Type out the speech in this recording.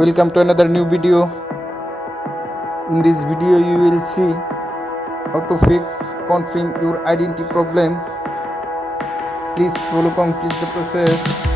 Welcome to another new video. In this video you will see how to fix confirm your identity problem. Please follow complete the process.